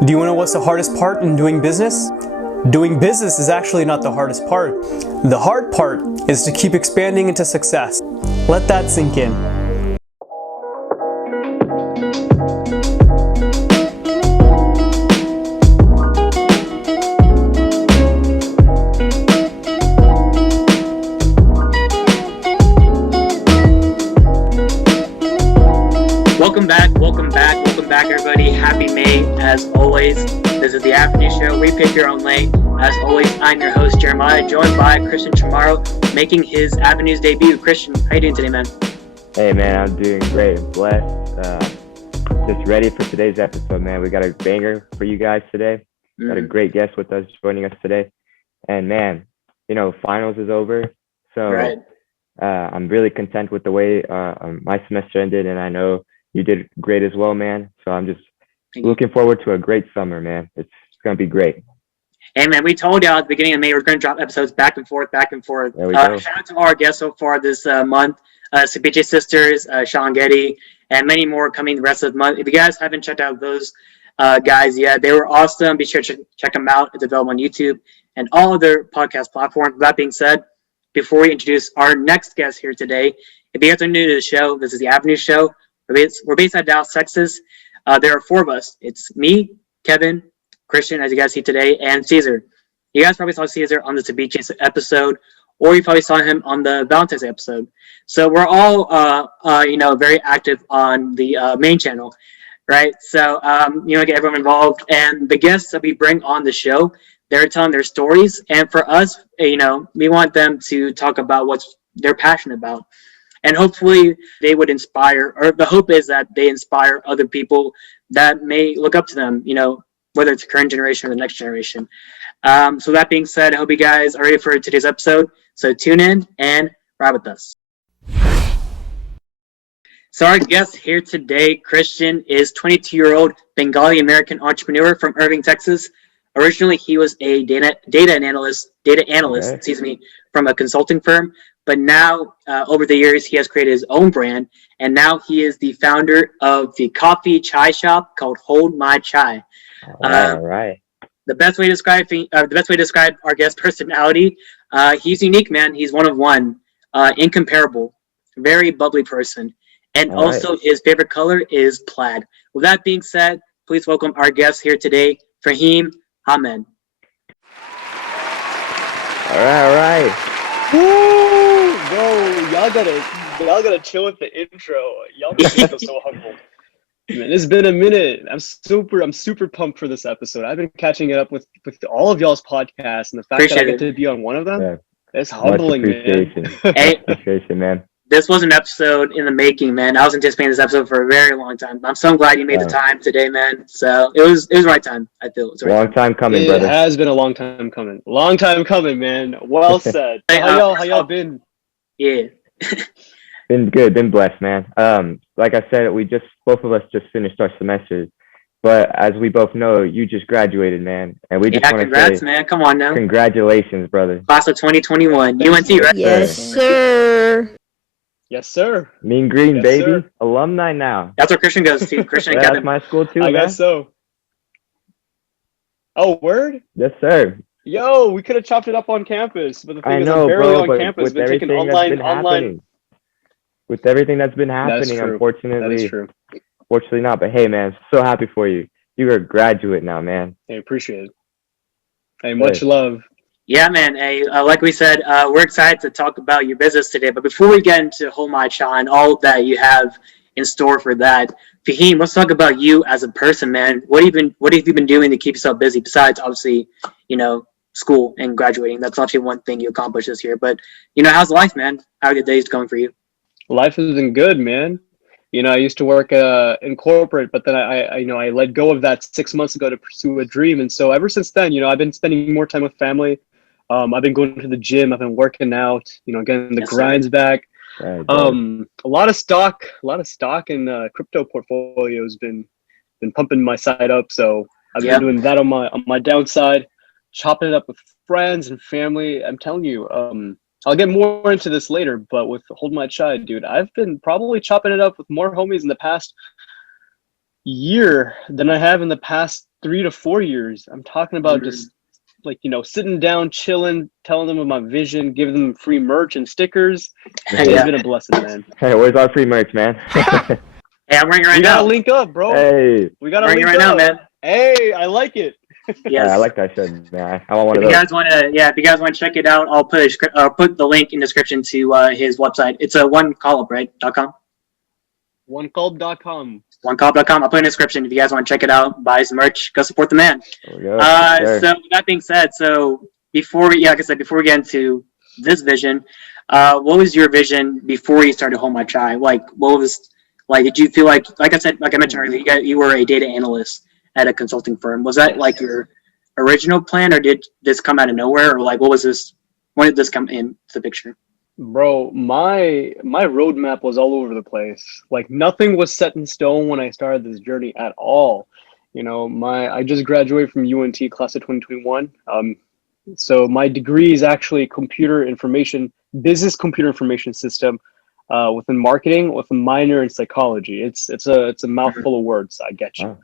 Do you want to know what's the hardest part in doing business? Doing business is actually not the hardest part. The hard part is to keep expanding into success. Let that sink in. Welcome back, everybody. Happy May, as always. This is the Afternoon Show. Repick your own lane. As always, I'm your host, Jeremiah, joined by Christian tomorrow, making his Avenues debut. Christian, how you doing today, man? Hey, man, I'm doing great and blessed. Just ready for today's episode, man. We got a banger for you guys today. Got a great guest with us joining us today. And, man, finals is over. So Right. I'm really content with the way my semester ended, and I know you did great as well, man. So I'm just looking forward to a great summer, man. It's going to be great. Hey, man, we told y'all at the beginning of May we're going to drop episodes back and forth. There we go. Shout out to our guests so far this month, Ceviche Sisters, Sean Getty, and many more coming the rest of the month. If you guys haven't checked out those guys yet, they were awesome. Be sure to check them out. It's available on YouTube and all other podcast platforms. With that being said, before we introduce our next guest here today, if you guys are new to the show, this is the Avenue Show. We're based out of Dallas, Texas. There are four of us. It's me, Kevin, Christian, as you guys see today, and Caesar. You guys probably saw Caesar on the Ceviche episode, or you probably saw him on the Valentine's episode. So we're all, very active on the main channel, right? So, get everyone involved. And the guests that we bring on the show, they're telling their stories. And for us, we want them to talk about what they're passionate about. And hopefully they would inspire, or the hope is that they inspire other people that may look up to them, whether it's the current generation or the next generation. So that being said, I hope you guys are ready for today's episode. So tune in and ride with us. So our guest here today, Christian, is 22-year-old Bengali-American entrepreneur from Irving, Texas. Originally, he was a data analyst, from a consulting firm. But now, over the years, he has created his own brand, and now he is the founder of the coffee chai shop called Hold My Chai. All right. The best way to describe our guest personality, he's unique, man. He's one of one, incomparable, very bubbly person, and also his favorite color is plaid. With that being said, please welcome our guest here today, Fahim Ahamed. All right. Woo! Yo, y'all gotta chill with the intro. Y'all make me feel so humble. Man, it's been a minute. I'm super pumped for this episode. I've been catching it up with all of y'all's podcasts, and the fact that I get to be on one of them, it's humbling, man. Appreciation, man. This was an episode in the making, man. I was anticipating this episode for a very long time. I'm so glad you made the time today, man. So it was the right time. I feel it's the right long time coming, brother. It has been a long time coming. Long time coming, man. Well said. How y'all been? Yeah. Been good. Been blessed, man. Like I said, both of us just finished our semesters. But as we both know, you just graduated, man. And we just want to congrats, man. Come on now. Congratulations, brother. Class of 2021. UNT, right? Yes, sir. Yes, sir. Mean Green, yes, baby. Sir. Alumni now. That's where Christian goes to. Christian and Kevin. That's my school too, I man. guess so. Oh, word? Yes, sir. Yo, we could have chopped it up on campus, but the thing I is, know, I'm barely bro, on campus. with Been taking online. With everything that's been happening, unfortunately, that is true. Fortunately not. But hey, man, so happy for you. You're a graduate now, man. Hey, appreciate it. Hey, much love. Yeah, man. Hey, like we said, we're excited to talk about your business today. But before we get into Hold My Chai and all that you have in store for that, Fahim, let's talk about you as a person, man. What have you been doing to keep yourself busy besides obviously, school and graduating? That's actually one thing you accomplished this year. But how's life, man? How are the days going for you? Life has been good, man. I used to work in corporate, but then I let go of that 6 months ago to pursue a dream. And so ever since then, I've been spending more time with family. I've been going to the gym. I've been working out, getting the grind's back. Right, a lot of stock and crypto portfolios been pumping my side up. So I've been doing that on my downside, chopping it up with friends and family. I'm telling you, I'll get more into this later, but with Hold My Chai, dude, I've been probably chopping it up with more homies in the past year than I have in the past 3 to 4 years. I'm talking about just like, sitting down, chilling, telling them of my vision, giving them free merch and stickers. It's been a blessing, man. Hey, where's our free merch, man? Hey, I'm wearing it right We now. gotta link up, bro. Hey, We gotta I'm link wearing it right up. now, man. Hey, I like it. Yes. I like that shirt, man. I want one If of you those. guys want to, if you guys want to check it out, I'll put the link in the description to his website. It's a onecallup, right? .com. Onecallup.com. Onecallup.com. I'll put it in the description. If you guys want to check it out, buy some merch, go support the man. There we go. Sure. So with that being said, before we get into this vision, what was your vision before you started Hold My Chai? Like, what was, like, did you feel like I mentioned earlier, you were a data analyst at a consulting firm. Was that like your original plan, or did this come out of nowhere, or like, what was this? When did this come into the picture? Bro, my roadmap was all over the place. Like, nothing was set in stone when I started this journey at all. I just graduated from UNT class of 2021. So my degree is actually business computer information system, within marketing with a minor in psychology. It's a mouthful of words. I get you.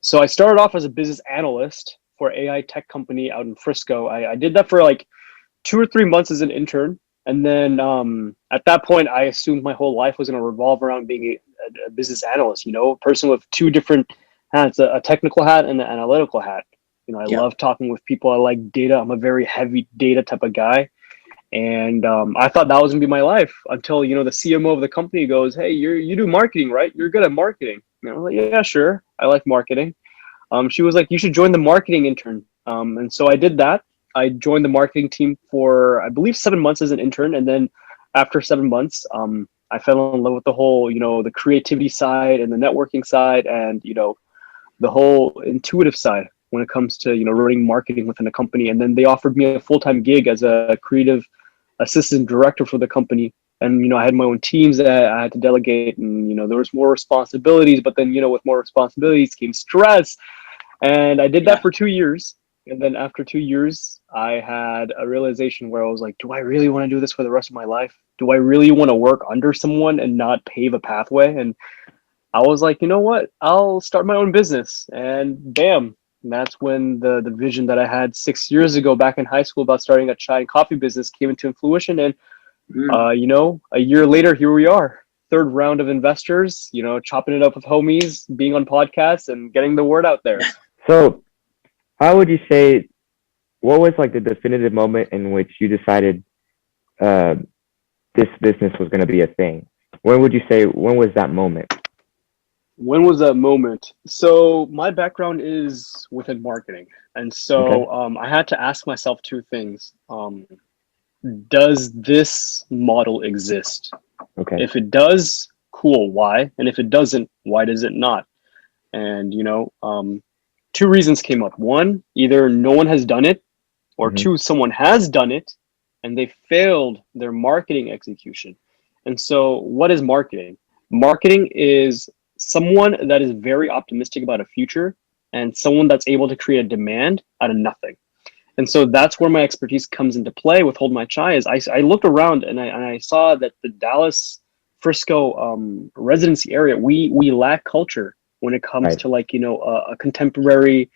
So I started off as a business analyst for AI tech company out in Frisco. I did that for like 2 or 3 months as an intern. And then at that point, I assumed my whole life was going to revolve around being a business analyst, a person with 2 different hats, a technical hat and an analytical hat. I love talking with people. I like data. I'm a very heavy data type of guy. And I thought that was going to be my life until, the CMO of the company goes, "Hey, you do marketing, right? You're good at marketing." And I was like, "Yeah, sure. I like marketing." She was like, "You should join the marketing intern." And so I did that. I joined the marketing team for, I believe, 7 months as an intern. And then after 7 months, I fell in love with the whole, the creativity side and the networking side and, the whole intuitive side when it comes to, running marketing within a company. And then they offered me a full-time gig as a creative assistant director for the company. And, I had my own teams that I had to delegate and, there was more responsibilities, but then, with more responsibilities came stress. And I did that for 2 years. And then after 2 years, I had a realization where I was like, do I really want to do this for the rest of my life? Do I really want to work under someone and not pave a pathway? And I was like, you know what? I'll start my own business. And bam, that's when the vision that I had 6 years ago back in high school about starting a chai and coffee business came into fruition. And, a year later, here we are. 3rd round of investors, chopping it up with homies, being on podcasts and getting the word out there. So how would you say, what was like the definitive moment in which you decided this business was going to be a thing? When was that moment? When was that moment? So my background is within marketing. And so I had to ask myself 2 things. Does this model exist? Okay. If it does, cool, why? And if it doesn't, why does it not? And, 2 reasons came up. 1, either no one has done it, or 2, someone has done it and they failed their marketing execution. And so what is marketing? Marketing is someone that is very optimistic about a future and someone that's able to create a demand out of nothing. And so that's where my expertise comes into play with Hold My Chai. Is I looked around and I saw that the Dallas Frisco residency area, we lack culture when it comes to like, a contemporary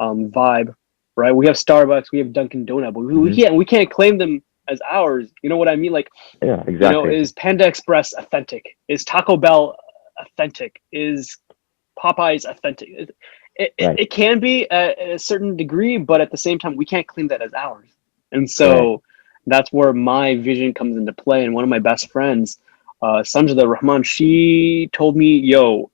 vibe, right? We have Starbucks, we have Dunkin' Donut, but we can't claim them as ours. You know what I mean? Like, yeah, exactly. Is Panda Express authentic? Is Taco Bell authentic? Is Popeyes authentic? It can be at a certain degree, but at the same time, we can't claim that as ours. And so that's where my vision comes into play. And one of my best friends, Sanjada Rahman, she told me, "Yo,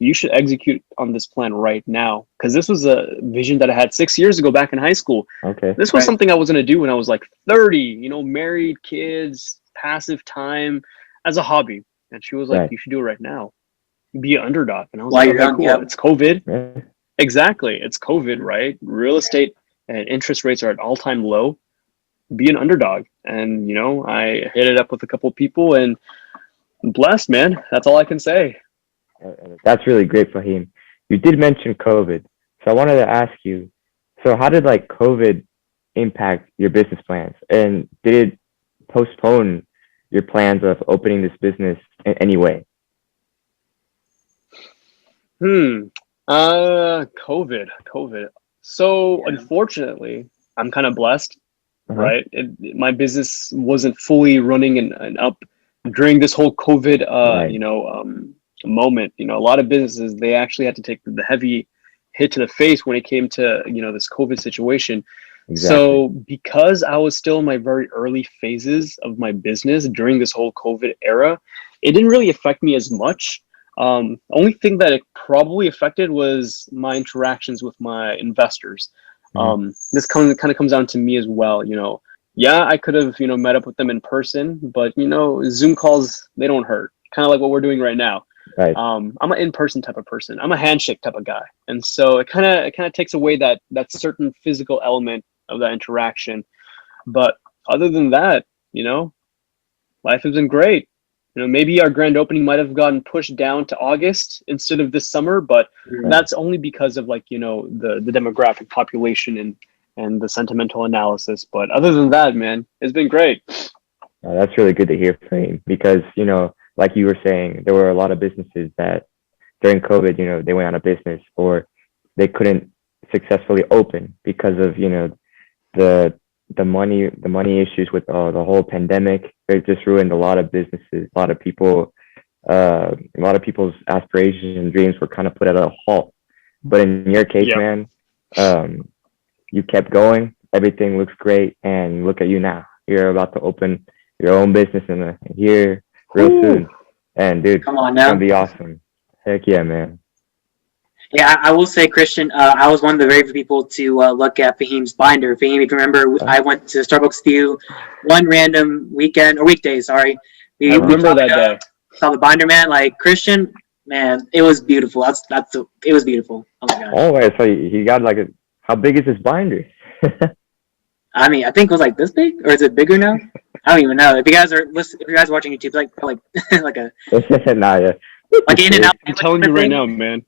you should execute on this plan right now." Because this was a vision that I had 6 years ago back in high school. Okay. This was something I was going to do when I was like 30, married, kids, passive time as a hobby. And she was like, "You should do it right now. Be an underdog." And I was like, "Okay, cool. It's COVID." Yeah. Exactly. It's COVID, right? Real estate and interest rates are at all-time low. Be an underdog. And, I hit it up with a couple of people and I'm blessed, man. That's all I can say. That's really great, Fahim. You did mention COVID. So I wanted to ask you, so how did like COVID impact your business plans? And did it postpone your plans of opening this business in any way? COVID. So Yeah. unfortunately, I'm kind of blessed, Uh-huh. right? My business wasn't fully running and up during this whole COVID, Right. moment. A lot of businesses, they actually had to take the heavy hit to the face when it came to, this COVID situation. Exactly. So because I was still in my very early phases of my business during this whole COVID era, it didn't really affect me as much. Only thing that it probably affected was my interactions with my investors. Mhm. This kind of comes down to me as well. Yeah, I could have met up with them in person, but Zoom calls, they don't hurt. Kind of like what we're doing right now. Right. I'm an in-person type of person. I'm a handshake type of guy, and so it kind of takes away that certain physical element of that interaction. But other than that, life has been great. Maybe our grand opening might have gotten pushed down to August instead of this summer, but Mhm. that's only because of the demographic population and the sentimental analysis. But other than that, man, it's been great. That's really good to hear, Fahim, because like you were saying, there were a lot of businesses that during COVID, they went out of business or they couldn't successfully open because of the the money issues with the whole pandemic. It just ruined a lot of businesses. A lot of people's aspirations and dreams were kind of put at a halt. But in your case, Yeah. man, um, you kept going. Everything looks great, and look at you now. You're about to open your own business in a year, real soon. And dude, Come on it's gonna now. be awesome. Heck yeah, man. Yeah, I will say, Christian, I was one of the very few people to look at Fahim's binder. Fahim, if you remember, Uh I went to Starbucks with you one random weekend or weekday. Sorry, I we remember chopped that it day. up, saw the binder, man. Like Christian, man, it was beautiful. It was beautiful. Oh my gosh. Oh, wait, so he got like a. How big is his binder? I mean, I think it was like this big, or is it bigger now? I don't even know. If you guys are if you guys are watching YouTube, like like a Nah, yeah. like an in and out I'm telling you right thing. now, man.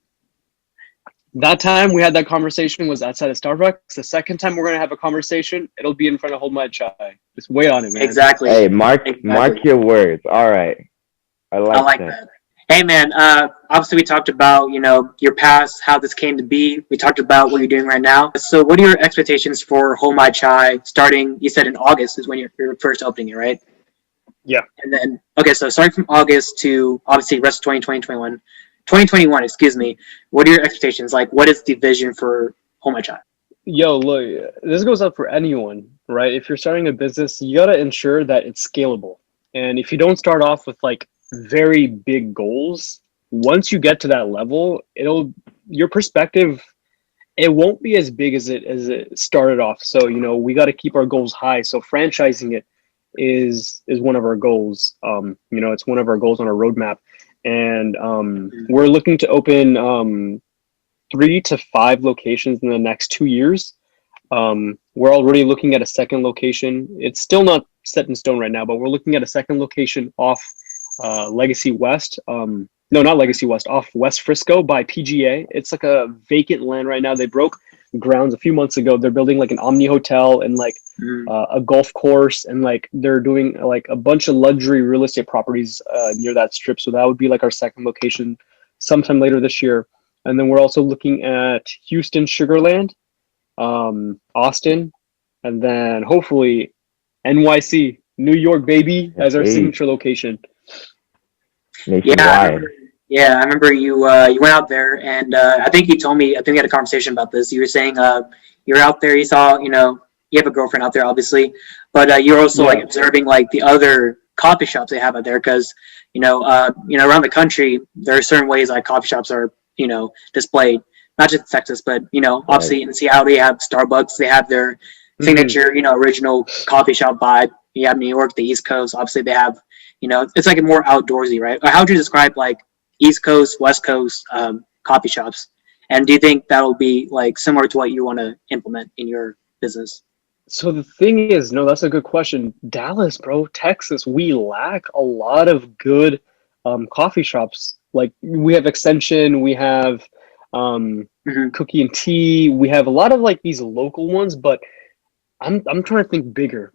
That time we had that conversation was outside of Starbucks. The second time we're gonna have a conversation, it'll be in front of Hold My Chai. Just wait on it, man. Exactly. Hey, mark Exactly. your words. All right, I I like like that. that. Hey man, obviously we talked about your past, how this came to be. We talked about what you're doing right now. So, what are your expectations for Hold My Chai starting? You said in August is when you're first opening it, right? Yeah. And then okay, so starting from August to obviously rest of 2021, excuse me. What are your expectations? Like, what is the vision for Hold My Chai? Yo, look, this goes up for anyone, right? If you're starting a business, you gotta ensure that it's scalable. And if you don't start off with like very big goals, once you get to that level, your perspective, it won't be as big as it started off. So, we got to keep our goals high. So franchising it is one of our goals. It's one of our goals on our roadmap. And we're looking to open 3 to 5 locations in the next 2 years. We're already looking at a second location. It's still not set in stone right now, but we're looking at a second location off Legacy West. No, not Legacy West, off West Frisco by PGA. It's like a vacant land right now. They broke grounds a few months ago. They're building like an Omni hotel and like a golf course, and like they're doing like a bunch of luxury real estate properties near that strip. So that would be like our second location sometime later this year. And then we're also looking at Houston, Sugarland, Austin, and then hopefully NYC, New York, baby, as our Hey, signature location. nationwide. I remember you went out there, and I think you told me. I think we had a conversation about this. You were saying you were out there. You saw you have a girlfriend out there, obviously, but you're also like Yeah. observing like the other coffee shops they have out there because around the country there are certain ways like coffee shops are displayed. Not just in Texas, but obviously in Seattle they have Starbucks. They have their signature original coffee shop vibe. You have New York, the East Coast. Obviously they have it's like a more outdoorsy, right? How would you describe like East Coast, West Coast coffee shops? And do you think that'll be like similar to what you want to implement in your business? So the thing is, no, that's a good question. Dallas, bro, Texas, we lack a lot of good coffee shops. Like we have Extension, we have Cookie and Tea, we have a lot of like these local ones, but I'm trying to think bigger.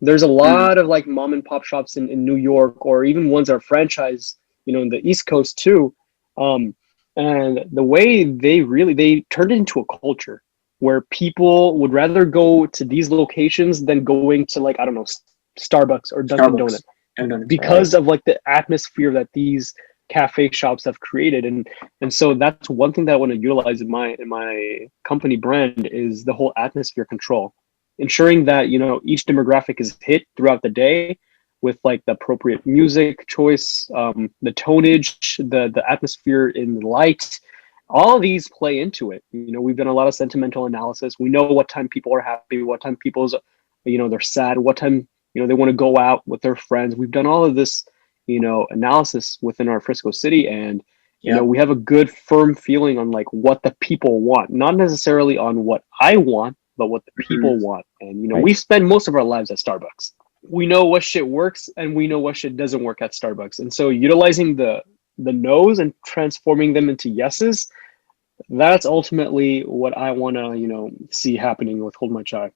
There's a lot of like mom and pop shops in New York, or even ones that are franchise, in the East Coast too. And the way they turned it into a culture where people would rather go to these locations than going to, like, I don't know, Starbucks or Dunkin' Starbucks. Donuts, Donuts, because of like the atmosphere that these cafe shops have created. And so that's one thing that I want to utilize in my company brand, is the whole atmosphere control, ensuring that, you know, each demographic is hit throughout the day with like the appropriate music choice, the tonnage, the atmosphere in the light. All of these play into it. You know, we've done a lot of sentimental analysis. We know what time people are happy, what time people's, you know, they're sad, what time, you know, they want to go out with their friends. We've done all of this, you know, analysis within our Frisco city, and you know, we have a good firm feeling on like what the people want, not necessarily on what I want, but what the people want. And you know, we spend most of our lives at Starbucks. We know what shit works and we know what shit doesn't work at Starbucks. And so utilizing the no's and transforming them into yeses, that's ultimately what I want to, you know, see happening with Hold My Chai.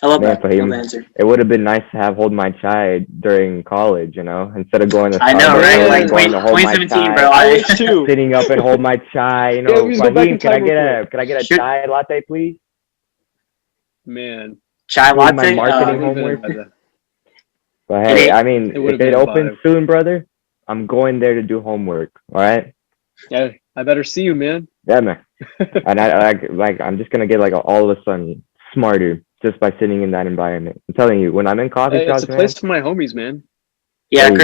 I love Man, that. I love that answer. It would have been nice to have Hold My Chai during college, you know, instead of going to Starbucks. I know, right? Like going to Hold My 2017, Chai, bro. I wish too. sitting up and Hold My Chai, you know. Yeah, we just go back in Fahim, time can I get a chai latte, please? Man, Chai Doing my latte. marketing would've been homework. better. But hey, I mean, It would've if it been opens fire. soon, brother, I'm going there to do homework. All right. Yeah, I better see you, man. Yeah, man. And I like I'm just gonna get like all of a sudden smarter just by sitting in that environment. I'm telling you, when I'm in coffee shops, It's a place for my homies, man. Yeah, There you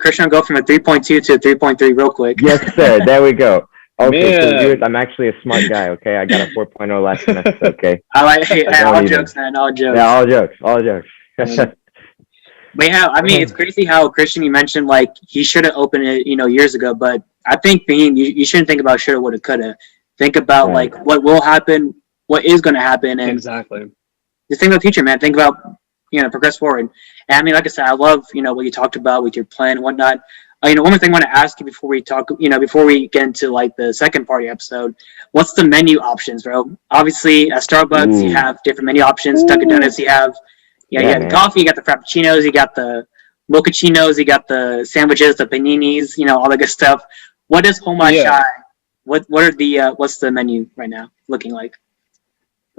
Christian will go from a 3.2 to a 3.3 real quick. Yes, sir. There we go. Okay, so Man. viewers, I'm actually a smart guy. Okay, I got a 4.0 last semester. Okay. I like, hey, all even. jokes, man, all jokes. Yeah, all jokes, all jokes. But yeah, I mean, it's crazy how Christian, you mentioned like he should have opened it, you know, years ago. But I think you shouldn't think about shoulda, woulda, coulda. Think about Right. like what will happen, what is going to happen, and Exactly. just think about the future, man. Think about, you know, progress forward. And I mean, like I said, I love, you know, what you talked about with your plan and whatnot. You know, one more thing I want to ask you before we talk, you know, before we get into like the second part of the episode, what's the menu options, bro? Obviously, at Starbucks, you Ooh. have different menu options. Dunkin' Donuts, you have, you Yeah, got the man. coffee, you got the frappuccinos, you got the mochachinos, you got the sandwiches, the paninis, you know, all the good stuff. What does Hold My Chai? What are the what's the menu right now looking like?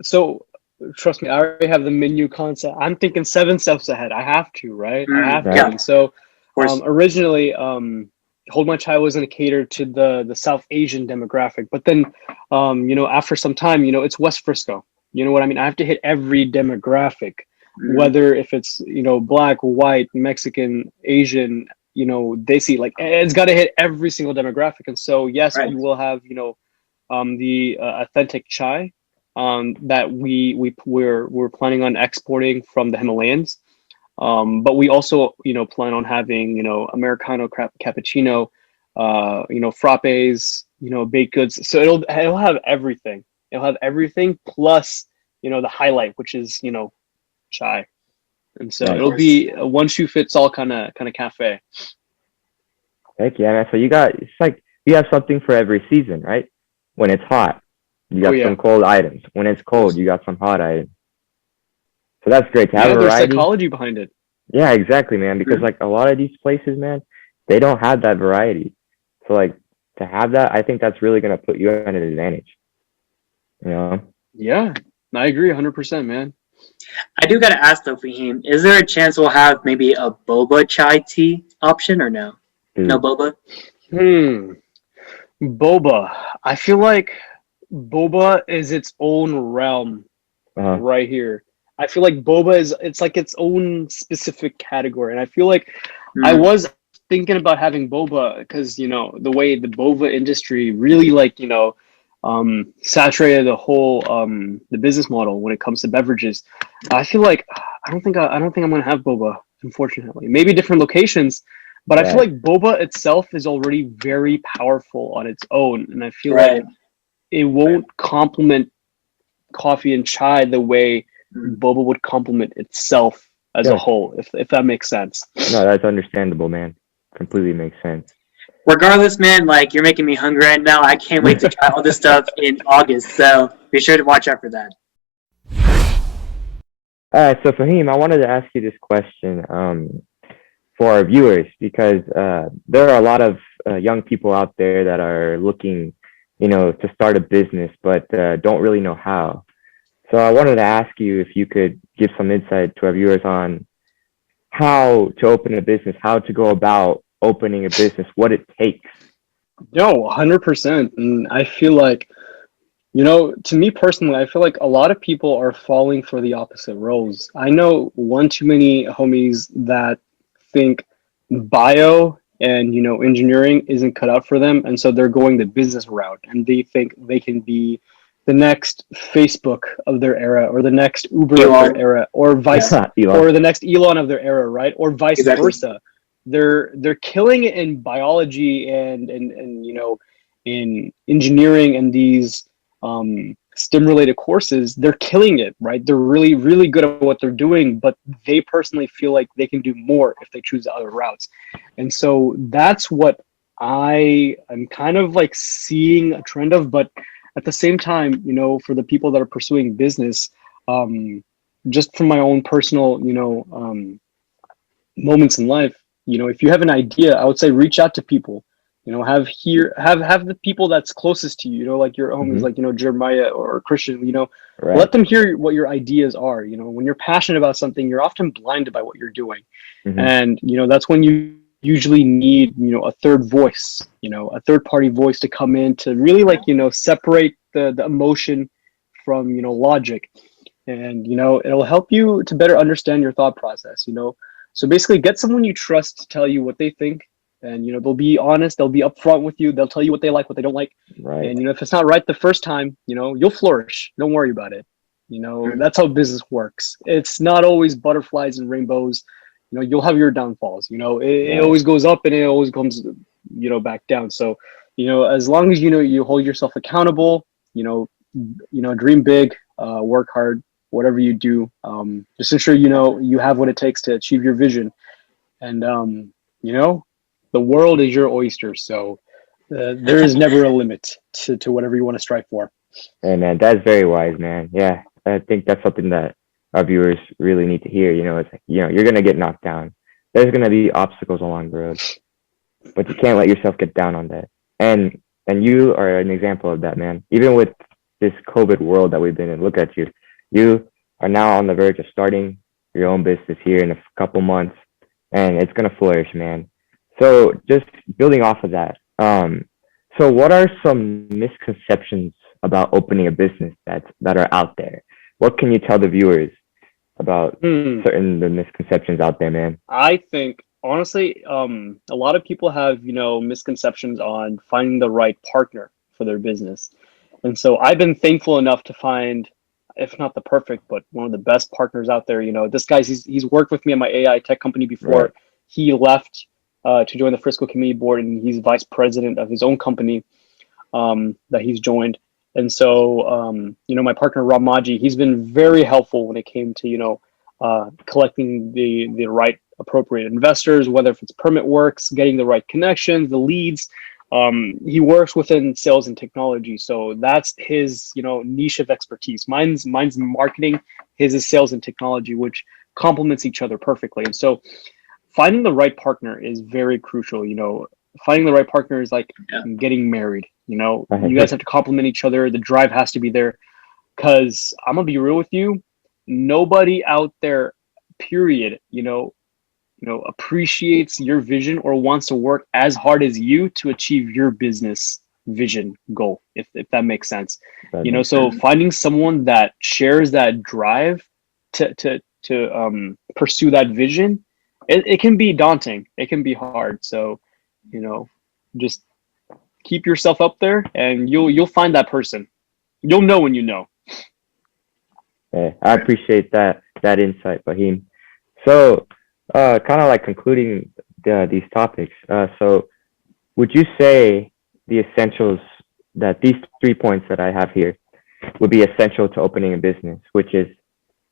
So trust me, I already have the menu concept. I'm thinking 7 steps ahead. I have to, right? I have to. Yeah. And so Of course. originally, Hold My Chai was going to cater to the South Asian demographic, but then you know, after some time, you know, it's West Frisco. You know what I mean? I have to hit every demographic, whether if it's, you know, black, white, Mexican, Asian, you know, they see like it's got to hit every single demographic. And so yes, Right. we will have, you know, the authentic chai that we're planning on exporting from the Himalayas. But we also, you know, plan on having, you know, Americano, cappuccino, you know, frappes, you know, baked goods. So it'll have everything. It'll have everything plus, you know, the highlight, which is, you know, chai. And so Of it'll course. be a one shoe fits all kind of cafe. Heck yeah, man. So it's like you have something for every season, right? When it's hot, you got some cold items. When it's cold, you got some hot items. So that's great to have a there's variety. psychology behind it. Yeah, exactly, man. Because like a lot of these places, man, they don't have that variety. So like to have that, I think that's really gonna put you at an advantage. You know? Yeah, I agree 100%, man. I do gotta ask though, Fahim, is there a chance we'll have maybe a boba chai tea option or no? Dude. No boba? Boba. I feel like boba is its own realm right here. I feel like boba it's like its own specific category. And I feel like I was thinking about having boba because, you know, the way the boba industry really like, you know, saturated the whole the business model when it comes to beverages. I feel like I don't think I'm gonna have boba, unfortunately. Maybe different locations, but I feel like boba itself is already very powerful on its own, and I feel like it won't complement coffee and chai the way boba would complement itself as a whole, if that makes sense. No, that's understandable, man. Completely makes sense. Regardless, man, like you're making me hungry right now. I can't wait to try all this stuff in August. So be sure to watch out for that. All right, so Fahim, I wanted to ask you this question. for our viewers, because there are a lot of young people out there that are looking, to start a business, but don't really know how. So I wanted to ask you if you could give some insight to our viewers on how to open a business, how to go about opening a business, what it takes. No, 100%. And I feel like, to me personally, I feel like a lot of people are falling for the opposite roles. I know one too many homies that think bio and, engineering isn't cut out for them. And so they're going the business route and they think they can be the next Facebook of their era or the next Uber of their Elon. era or Elon. or the next Elon of their era, right? Or vice Exactly. versa. They're killing it in biology and in engineering and these STEM related courses. They're killing it, right? They're really, really good at what they're doing, but they personally feel like they can do more if they choose other routes. And so that's what I am kind of like seeing a trend of. But at the same time, for the people that are pursuing business, just from my own personal, moments in life, if you have an idea, I would say reach out to people. Have the people that's closest to you, like your homies, Mhm. like Jeremiah or Christian. Right. Let them hear what your ideas are. When you're passionate about something, you're often blinded by what you're doing, Mhm. and that's when you usually need a third voice, a third party voice to come in to really separate the emotion from logic, and it'll help you to better understand your thought process. So basically, get someone you trust to tell you what they think, and they'll be honest, they'll be upfront with you, they'll tell you what they like, what they don't like, Right. and if it's not right the first time, you'll flourish. Don't worry about it. That's how business works. It's not always butterflies and rainbows. You'll have your downfalls. It Right. always goes up and it always comes back down. So as long as you hold yourself accountable, dream big, work hard, whatever you do, just ensure you have what it takes to achieve your vision. And the world is your oyster, so there is never a limit to whatever you want to strive for. Hey man, that's very wise, man. Yeah, I think that's something that our viewers really need to hear. It's like, you're gonna get knocked down. There's gonna be obstacles along the road, but you can't let yourself get down on that. And you are an example of that, man. Even with this COVID world that we've been in, look at you. You are now on the verge of starting your own business here in a couple months, and it's gonna flourish, man. So just building off of that, so what are some misconceptions about opening a business that are out there? What can you tell the viewers about certain the misconceptions out there, man? I think honestly, a lot of people have misconceptions on finding the right partner for their business, and so I've been thankful enough to find, if not the perfect, but one of the best partners out there. This guy's he's worked with me at my AI tech company before. Right. He left to join the Frisco Community Board, and he's vice president of his own company that he's joined. And so, my partner Rob Maji, he's been very helpful when it came to collecting the right appropriate investors, whether if it's permit works, getting the right connections, the leads. He works within sales and technology, so that's his niche of expertise. Mine's marketing, his is sales and technology, which complements each other perfectly. And so finding the right partner is very crucial. Finding the right partner is like getting married. You guys have to complement each other. The drive has to be there, because I'm gonna be real with you, nobody out there, period, appreciates your vision or wants to work as hard as you to achieve your business vision goal, if that makes sense. So finding someone that shares that drive to pursue that vision, it can be daunting, it can be hard. So just keep yourself up there and you'll find that person. You'll know when you know. Hey, I appreciate that insight, Fahim. So kind of like concluding these topics, so would you say the essentials, that these 3 points that I have here would be essential to opening a business, which is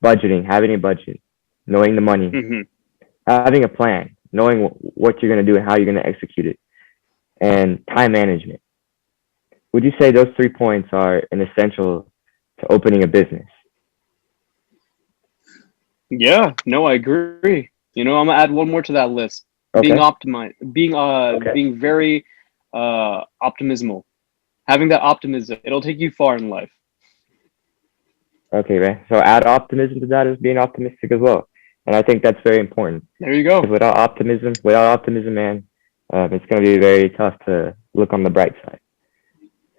budgeting, having a budget, knowing the money, having a plan, knowing what you're going to do and how you're going to execute it, and time management? Would you say those 3 points are an essential to opening a business? Yeah, no, I agree. I'm gonna add one more to that list. Being Okay. optimized, being very optimismal, having that optimism, it'll take you far in life. Okay, man. So add optimism to that as being optimistic as well, and I think that's very important. There you go. Because without optimism, man, it's gonna be very tough to look on the bright side.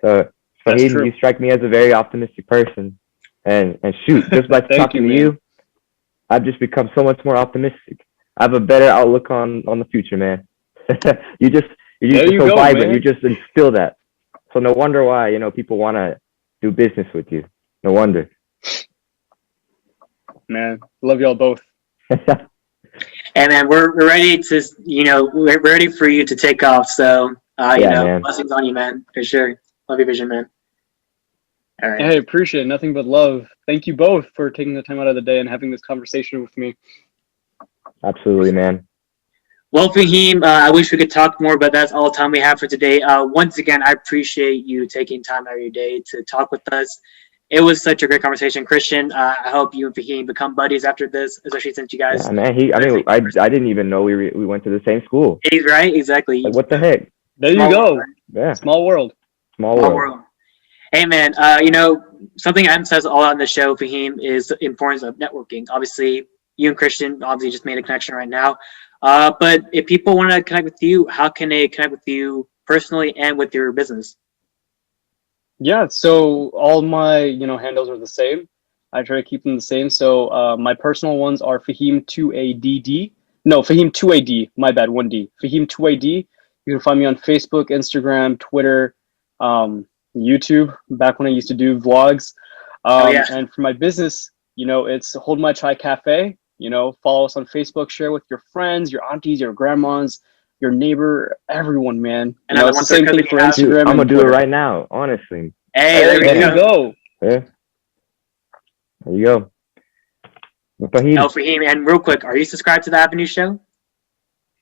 So, That's Fahim, true. you strike me as a very optimistic person, and shoot, just by Thank talking you, to man. you, I've just become so much more optimistic. I have a better outlook on the future, man. you just you're There just you so go, vibrant. man. You just instill that. So no wonder why people want to do business with you. No wonder. Man, love y'all both. And man, we're ready to, we're ready for you to take off. So, Man. blessings on you, man, for sure. Love your vision, man. All right. Hey, appreciate it. Nothing but love. Thank you both for taking the time out of the day and having this conversation with me. Absolutely, man. Well, Fahim, I wish we could talk more, but that's all the time we have for today. Once again, I appreciate you taking time out of your day to talk with us. It was such a great conversation, Christian. I hope you and Fahim become buddies after this, especially since you guys. Yeah, man. I didn't even know we went to the same school. He's right, exactly. Like, what the heck? There you go. Yeah. Small world. Small world. Hey, man, something I emphasize all on the show, Fahim, is the importance of networking. Obviously, you and Christian obviously just made a connection right now. But if people want to connect with you, how can they connect with you personally and with your business? Yeah, so all my handles are the same. I try to keep them the same. So my personal ones are Fahim2ADD. No, Fahim2AD. My bad, 1D. Fahim2AD. You can find me on Facebook, Instagram, Twitter, YouTube. Back when I used to do vlogs. And for my business, it's Hold My Chai Cafe. Follow us on Facebook. Share with your friends, your aunties, your grandmas, your neighbor, everyone, man. And it's the same thing for Instagram. Dude, I'm gonna do Twitter. it right now, honestly. Hey, there you go. Yeah. There you go. Fahim. No, Fahim, and real quick, are you subscribed to the Avenue Show?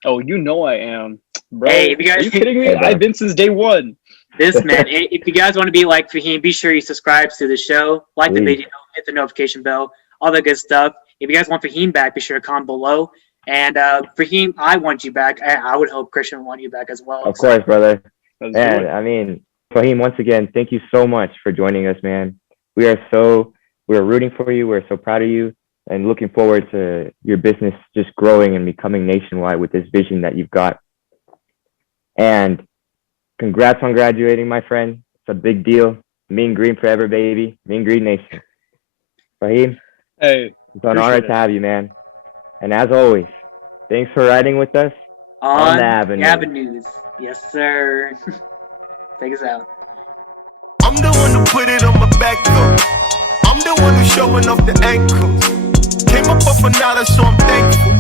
Oh, I am. Bro, hey, if you guys, are you kidding me? Hey, I've been since day one. This man, if you guys want to be like Fahim, be sure you subscribe to the show, like the Please. video, hit the notification bell, all that good stuff. If you guys want Fahim back, be sure to comment below. And Fahim, I want you back. I would hope Christian would want you back as well. Of course, brother. Let's do And it. I mean, Fahim, once again, thank you so much for joining us, man. We're rooting for you. We're so proud of you and looking forward to your business just growing and becoming nationwide with this vision that you've got. And congrats on graduating, my friend. It's a big deal. Mean Green forever, baby. Mean Green Nation. Fahim, Hey, it's an honor to have you, man. And as always, thanks for riding with us on the Avenue. Avenues. Yes, sir. Take us out. I'm the one who put it on my back, though. I'm the one who's showing off the ankles. Came up off a dollar, so I'm thankful.